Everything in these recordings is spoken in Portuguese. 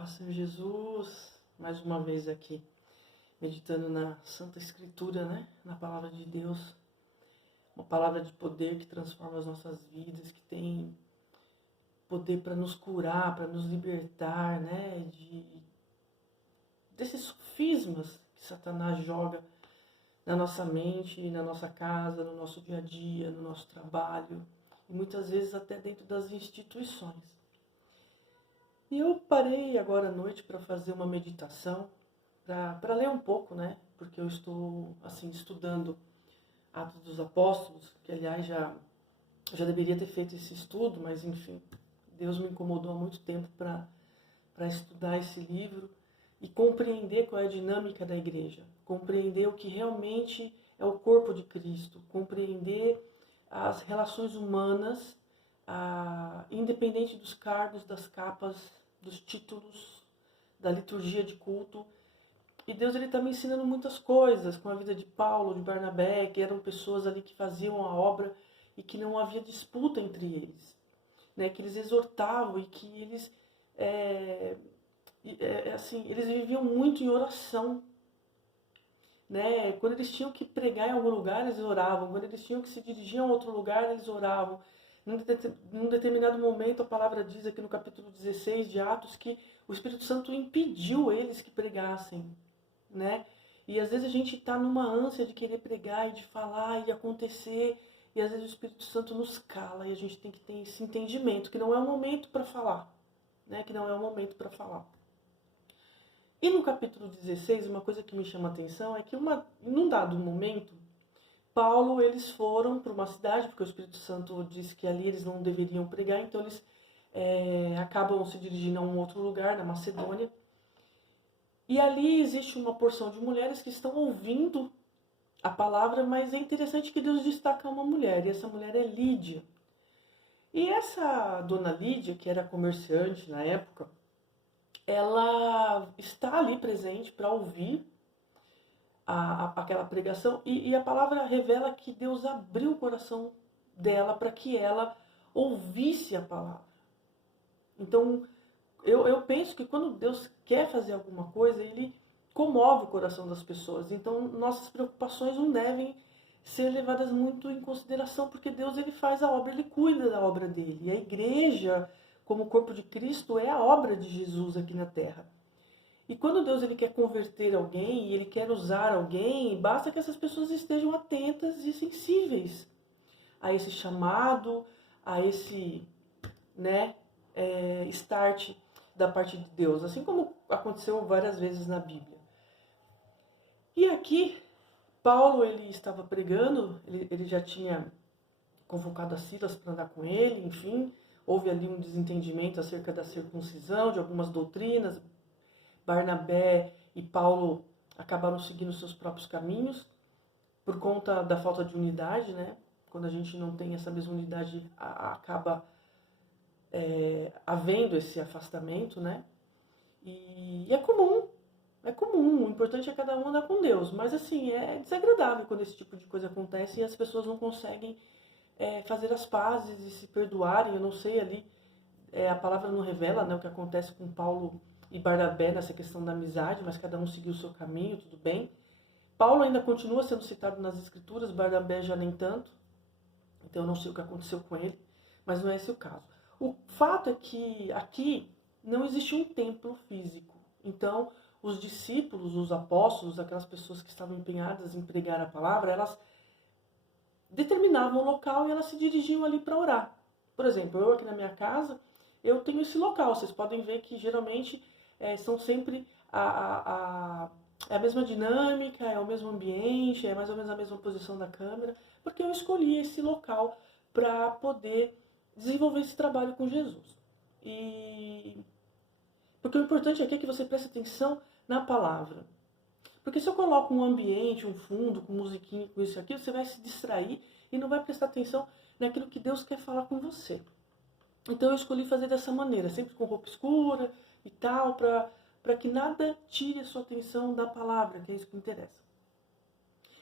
Paz, Senhor Jesus, mais uma vez aqui, meditando na Santa Escritura, né? Na Palavra de Deus, uma palavra de poder que transforma as nossas vidas, que tem poder para nos curar, para nos libertar, né? Desses sofismas que Satanás joga na nossa mente, na nossa casa, no nosso dia a dia, no nosso trabalho, e muitas vezes até dentro das instituições. E eu parei agora à noite para fazer uma meditação, para ler um pouco, né? Porque eu estou, assim, estudando Atos dos Apóstolos, que aliás já deveria ter feito esse estudo, mas enfim, Deus me incomodou há muito tempo para estudar esse livro e compreender qual é a dinâmica da igreja, compreender o que realmente é o corpo de Cristo, compreender as relações humanas, independente dos cargos, das capas, dos títulos, da liturgia de culto. E Deus ele está me ensinando muitas coisas com a vida de Paulo, de Barnabé, que eram pessoas ali que faziam a obra e que não havia disputa entre eles, né? Que eles exortavam e que eles assim, eles viviam muito em oração, né? Quando eles tinham que pregar em algum lugar, eles oravam. Quando eles tinham que se dirigir a outro lugar, eles oravam. Num determinado momento, a palavra diz aqui no capítulo 16 de Atos que o Espírito Santo impediu eles que pregassem, né? E às vezes a gente está numa ânsia de querer pregar e de falar e de acontecer, e às vezes o Espírito Santo nos cala e a gente tem que ter esse entendimento que não é o momento para falar, né? Que não é o momento para falar. E no capítulo 16, uma coisa que me chama a atenção é que num dado momento, Paulo, eles foram para uma cidade, porque o Espírito Santo disse que ali eles não deveriam pregar, então eles acabam se dirigindo a um outro lugar, na Macedônia. E ali existe uma porção de mulheres que estão ouvindo a palavra, mas é interessante que Deus destaca uma mulher, e essa mulher é Lídia. E essa dona Lídia, que era comerciante na época, ela está ali presente para ouvir aquela pregação, e a palavra revela que Deus abriu o coração dela para que ela ouvisse a palavra. Então, eu penso que quando Deus quer fazer alguma coisa, Ele comove o coração das pessoas. Então, nossas preocupações não devem ser levadas muito em consideração, porque Deus ele faz a obra, Ele cuida da obra dele. E a igreja, como o corpo de Cristo, é a obra de Jesus aqui na terra. E quando Deus ele quer converter alguém e Ele quer usar alguém, basta que essas pessoas estejam atentas e sensíveis a esse chamado, a esse start da parte de Deus, assim como aconteceu várias vezes na Bíblia. E aqui, Paulo ele estava pregando, ele já tinha convocado a Silas para andar com ele, enfim, houve ali um desentendimento acerca da circuncisão, de algumas doutrinas. Barnabé e Paulo acabaram seguindo seus próprios caminhos por conta da falta de unidade, né? Quando a gente não tem essa mesma unidade, acaba havendo esse afastamento, né? E é comum, o importante é cada um andar com Deus, mas assim, é desagradável quando esse tipo de coisa acontece e as pessoas não conseguem fazer as pazes e se perdoarem. Eu não sei ali, a palavra não revela, né, o que acontece com Paulo e Barnabé nessa questão da amizade, mas cada um seguiu o seu caminho, tudo bem. Paulo ainda continua sendo citado nas escrituras, Barnabé já nem tanto, então eu não sei o que aconteceu com ele, mas não é esse o caso. O fato é que aqui não existe um templo físico, então os discípulos, os apóstolos, aquelas pessoas que estavam empenhadas em pregar a palavra, elas determinavam o local e elas se dirigiam ali para orar. Por exemplo, eu aqui na minha casa, eu tenho esse local, vocês podem ver que geralmente são sempre é a mesma dinâmica, é o mesmo ambiente, é mais ou menos a mesma posição da câmera, porque eu escolhi esse local para poder desenvolver esse trabalho com Jesus. Porque o importante aqui é que você preste atenção na palavra. Porque se eu coloco um ambiente, um fundo, com musiquinha, com isso e aquilo, você vai se distrair e não vai prestar atenção naquilo que Deus quer falar com você. Então eu escolhi fazer dessa maneira, sempre com roupa escura e tal, para que nada tire a sua atenção da palavra, que é isso que interessa.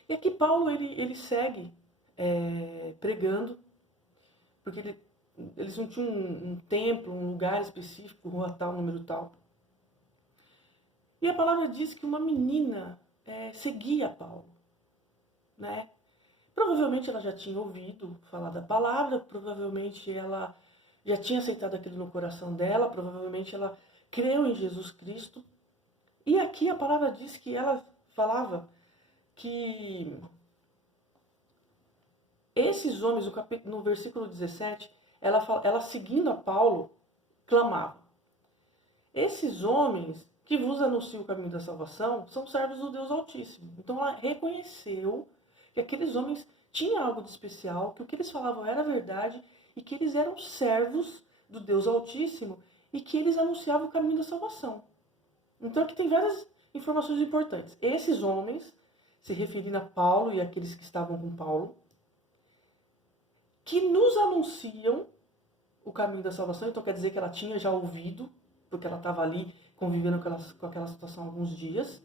E aqui Paulo ele segue pregando, porque eles não tinham um templo, um lugar específico, rua tal, número tal. E a palavra diz que uma menina seguia Paulo, né? Provavelmente ela já tinha ouvido falar da palavra, provavelmente ela já tinha aceitado aquilo no coração dela, provavelmente ela creu em Jesus Cristo. E aqui a palavra diz que ela falava que esses homens, no versículo 17, ela seguindo a Paulo, clamava: esses homens que vos anunciam o caminho da salvação são servos do Deus Altíssimo. Então ela reconheceu que aqueles homens tinham algo de especial, que o que eles falavam era verdade e que eles eram servos do Deus Altíssimo e que eles anunciavam o caminho da salvação. Então aqui tem várias informações importantes. Esses homens, se referindo a Paulo e aqueles que estavam com Paulo, que nos anunciam o caminho da salvação. Então quer dizer que ela tinha já ouvido, porque ela estava ali convivendo com aquela situação há alguns dias,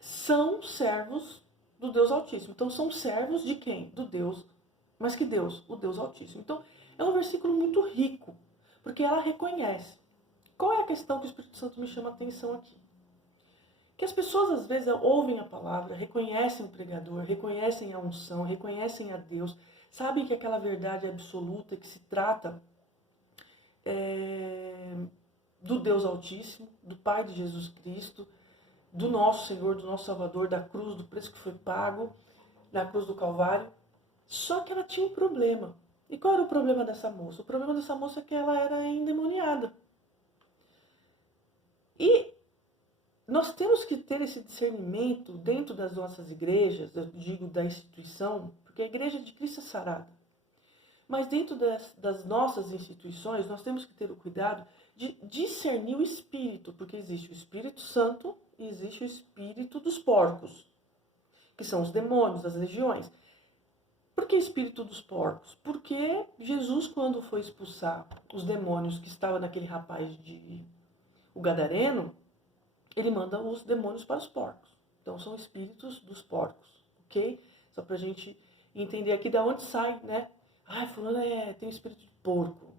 são servos do Deus Altíssimo. Então são servos de quem? Do Deus. Mas que Deus? O Deus Altíssimo. Então é um versículo muito rico, porque ela reconhece. Qual é a questão que o Espírito Santo me chama a atenção aqui? Que as pessoas às vezes ouvem a palavra, reconhecem o pregador, reconhecem a unção, reconhecem a Deus, sabem que aquela verdade é absoluta, que se trata do Deus Altíssimo, do Pai de Jesus Cristo, do nosso Senhor, do nosso Salvador, da cruz, do preço que foi pago, na cruz do Calvário. Só que ela tinha um problema. E qual era o problema dessa moça? O problema dessa moça é que ela era endemoniada. E nós temos que ter esse discernimento dentro das nossas igrejas, eu digo da instituição, porque a igreja de Cristo é sarada. Mas dentro das nossas instituições, nós temos que ter o cuidado de discernir o espírito, porque existe o Espírito Santo e existe o espírito dos porcos, que são os demônios, as legiões. Por que espírito dos porcos? Porque Jesus, quando foi expulsar os demônios que estavam naquele rapaz o gadareno, ele manda os demônios para os porcos. Então são espíritos dos porcos, ok? Só pra gente entender aqui de onde sai, né? Fulano tem um espírito de porco.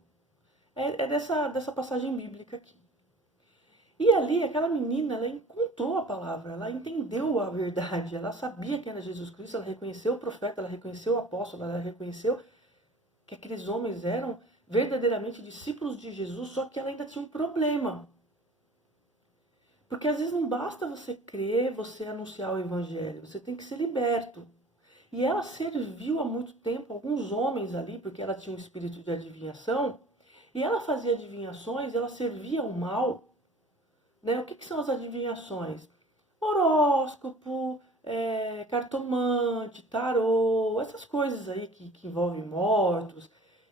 É dessa passagem bíblica aqui. E ali, aquela menina, ela encontrou a palavra, ela entendeu a verdade, ela sabia que era Jesus Cristo, ela reconheceu o profeta, ela reconheceu o apóstolo, ela reconheceu que aqueles homens eram verdadeiramente discípulos de Jesus, só que ela ainda tinha um problema. Porque às vezes não basta você crer, você anunciar o evangelho, você tem que ser liberto. E ela serviu há muito tempo alguns homens ali, porque ela tinha um espírito de adivinhação, e ela fazia adivinhações, ela servia ao mal. Né? O que são as adivinhações? Horóscopo, cartomante, tarô, essas coisas aí que envolvem mortos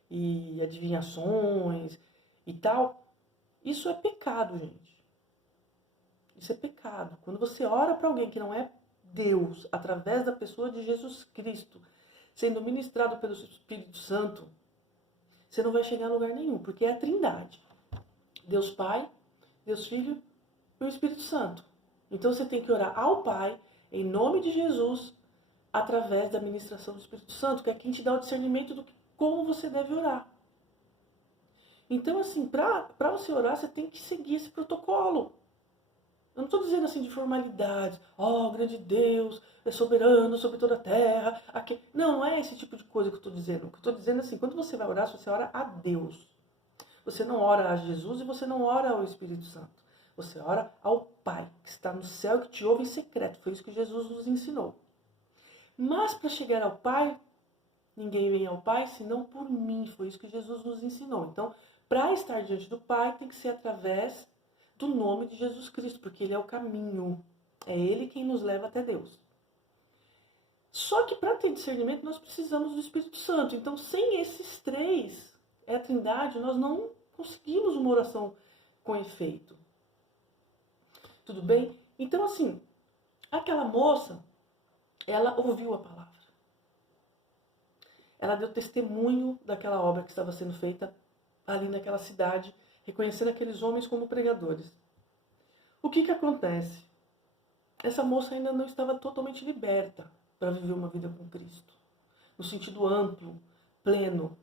e adivinhações e tal. Isso é pecado, gente. Isso é pecado. Quando você ora para alguém que não é Deus, através da pessoa de Jesus Cristo, sendo ministrado pelo Espírito Santo, você não vai chegar a lugar nenhum, porque é a Trindade. Deus Pai, Deus Filho e o Espírito Santo. Então você tem que orar ao Pai, em nome de Jesus, através da ministração do Espírito Santo, que é quem te dá o discernimento do como você deve orar. Então, assim, para você orar, você tem que seguir esse protocolo. Eu não estou dizendo assim de formalidades. Grande Deus, é soberano sobre toda a terra. Aqui. Não é esse tipo de coisa que eu estou dizendo. O que eu estou dizendo é assim, quando você vai orar, você ora a Deus. Você não ora a Jesus e você não ora ao Espírito Santo. Você ora ao Pai, que está no céu e que te ouve em secreto. Foi isso que Jesus nos ensinou. Mas para chegar ao Pai, ninguém vem ao Pai senão por mim. Foi isso que Jesus nos ensinou. Então, para estar diante do Pai, tem que ser através do nome de Jesus Cristo, porque Ele é o caminho. É Ele quem nos leva até Deus. Só que para ter discernimento, nós precisamos do Espírito Santo. Então, sem esses três, a Trindade, nós não conseguimos uma oração com efeito. Tudo bem? Então, assim, aquela moça, ela ouviu a palavra. Ela deu testemunho daquela obra que estava sendo feita ali naquela cidade, reconhecendo aqueles homens como pregadores. O que acontece? Essa moça ainda não estava totalmente liberta para viver uma vida com Cristo, no sentido amplo, pleno,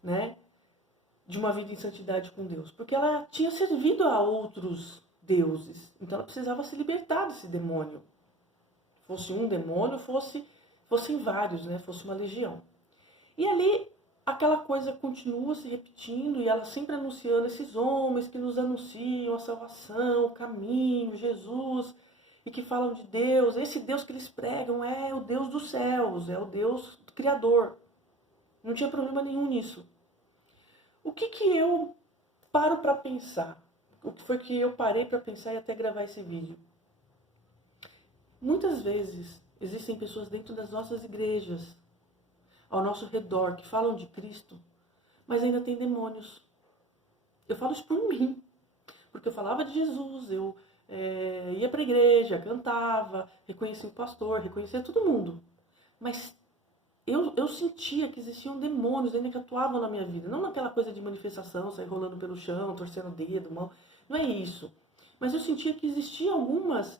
né? de uma vida em santidade com Deus, porque ela tinha servido a outros deuses, então ela precisava se libertar desse demônio. Fosse um demônio, fossem vários, né? Fosse uma legião. E ali aquela coisa continua se repetindo e ela sempre anunciando esses homens que nos anunciam a salvação, o caminho, Jesus, e que falam de Deus. Esse Deus que eles pregam é o Deus dos céus, é o Deus criador. Não tinha problema nenhum nisso. O que eu paro para pensar? O que foi que eu parei para pensar e até gravar esse vídeo? Muitas vezes existem pessoas dentro das nossas igrejas, ao nosso redor, que falam de Cristo, mas ainda tem demônios. Eu falo isso por mim, porque eu falava de Jesus, eu ia para a igreja, cantava, reconhecia o pastor, reconhecia todo mundo, mas eu sentia que existiam demônios ainda que atuavam na minha vida. Não naquela coisa de manifestação, sair rolando pelo chão, torcendo o dedo, mão. Não é isso. Mas eu sentia que existiam algumas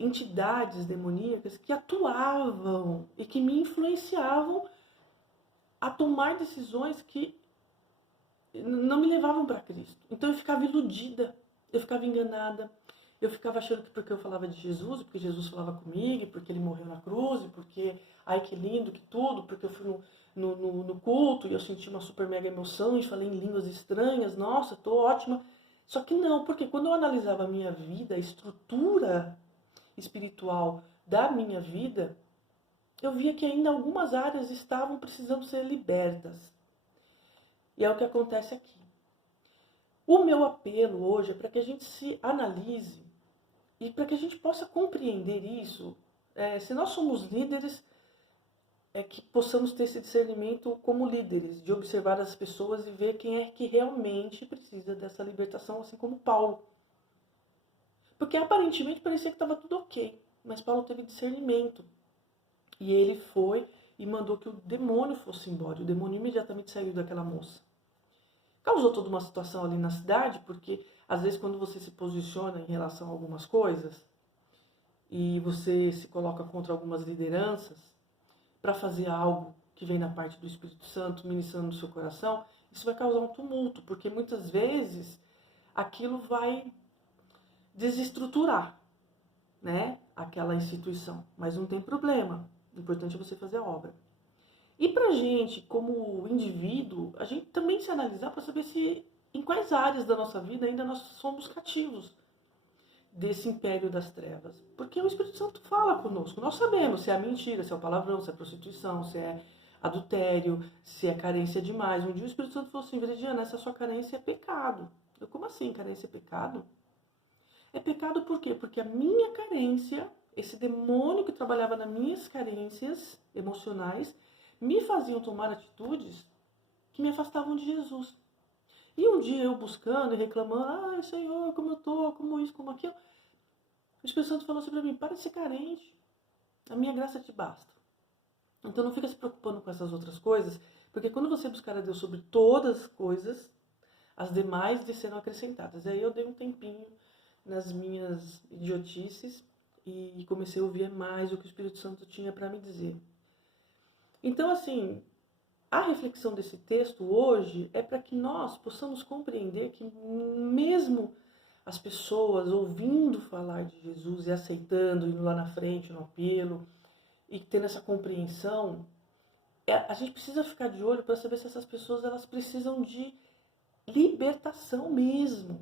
entidades demoníacas que atuavam e que me influenciavam a tomar decisões que não me levavam para Cristo. Então eu ficava iludida, eu ficava enganada. Eu ficava achando que porque eu falava de Jesus, porque Jesus falava comigo, porque ele morreu na cruz, porque, ai que lindo, que tudo, porque eu fui no culto e eu senti uma super mega emoção e falei em línguas estranhas, nossa, tô ótima. Só que não, porque quando eu analisava a minha vida, a estrutura espiritual da minha vida, eu via que ainda algumas áreas estavam precisando ser libertas. E é o que acontece aqui. O meu apelo hoje é para que a gente se analise e para que a gente possa compreender isso, se nós somos líderes, que possamos ter esse discernimento como líderes, de observar as pessoas e ver quem é que realmente precisa dessa libertação, assim como Paulo. Porque aparentemente parecia que estava tudo ok, mas Paulo teve discernimento. E ele foi e mandou que o demônio fosse embora. O demônio imediatamente saiu daquela moça. Causou toda uma situação ali na cidade, porque às vezes quando você se posiciona em relação a algumas coisas e você se coloca contra algumas lideranças para fazer algo que vem da parte do Espírito Santo ministrando no seu coração, isso vai causar um tumulto, porque muitas vezes aquilo vai desestruturar, né, aquela instituição. Mas não tem problema, o importante é você fazer a obra. E pra gente, como indivíduo, a gente também se analisar para saber se em quais áreas da nossa vida ainda nós somos cativos desse império das trevas. Porque o Espírito Santo fala conosco. Nós sabemos se é a mentira, se é o palavrão, se é a prostituição, se é adultério, se é carência demais. Um dia o Espírito Santo falou assim, Veridiana, essa sua carência é pecado. Eu, como assim carência é pecado? É pecado por quê? Porque a minha carência, esse demônio que trabalhava nas minhas carências emocionais, me faziam tomar atitudes que me afastavam de Jesus. E um dia eu buscando e reclamando, ai Senhor, como eu tô, como isso, como aquilo, o Espírito Santo falou assim pra mim, para de ser carente, a minha graça te basta. Então não fica se preocupando com essas outras coisas, porque quando você buscar a Deus sobre todas as coisas, as demais lhe serão acrescentadas. E aí eu dei um tempinho nas minhas idiotices e comecei a ouvir mais o que o Espírito Santo tinha para me dizer. Então, assim, a reflexão desse texto hoje é para que nós possamos compreender que mesmo as pessoas ouvindo falar de Jesus e aceitando, indo lá na frente no apelo e tendo essa compreensão, a gente precisa ficar de olho para saber se essas pessoas elas precisam de libertação mesmo.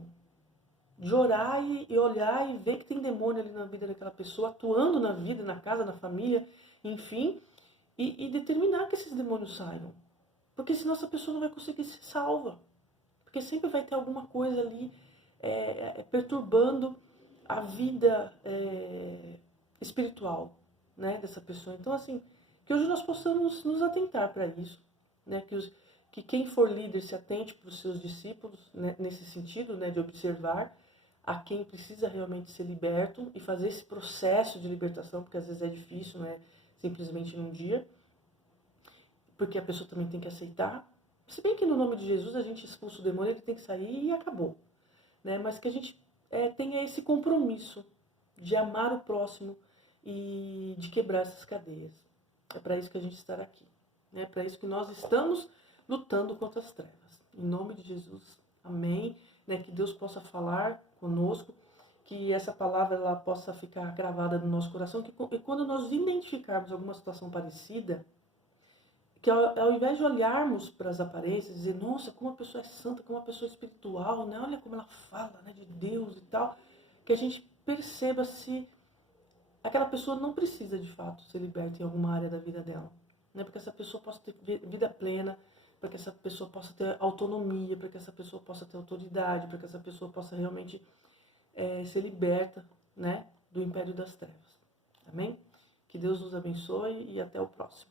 De orar e olhar e ver que tem demônio ali na vida daquela pessoa, atuando na vida, na casa, na família, enfim, e determinar que esses demônios saiam. Porque senão essa pessoa não vai conseguir ser salva. Porque sempre vai ter alguma coisa ali perturbando a vida espiritual, né, dessa pessoa. Então, assim, que hoje nós possamos nos atentar para isso, né, que quem for líder se atente para os seus discípulos, né, nesse sentido, né, de observar a quem precisa realmente ser liberto e fazer esse processo de libertação, porque às vezes é difícil, não é simplesmente em um dia, porque a pessoa também tem que aceitar. Se bem que no nome de Jesus a gente expulsa o demônio, ele tem que sair e acabou, né? Mas que a gente tenha esse compromisso de amar o próximo e de quebrar essas cadeias. É para isso que a gente está aqui, né? É para isso que nós estamos lutando contra as trevas. em nome de Jesus. Amém. Né, que Deus possa falar conosco, que essa palavra ela possa ficar gravada no nosso coração, que quando nós identificarmos alguma situação parecida, que ao invés de olharmos para as aparências e dizer, nossa, como a pessoa é santa, como a pessoa é espiritual, né? Olha como ela fala, né, de Deus e tal, que a gente perceba se aquela pessoa não precisa de fato ser liberta em alguma área da vida dela, né? Para que essa pessoa possa ter vida plena, para que essa pessoa possa ter autonomia, para que essa pessoa possa ter autoridade, para que essa pessoa possa realmente ser liberta, né, do império das trevas. Amém? Que Deus nos abençoe e até o próximo.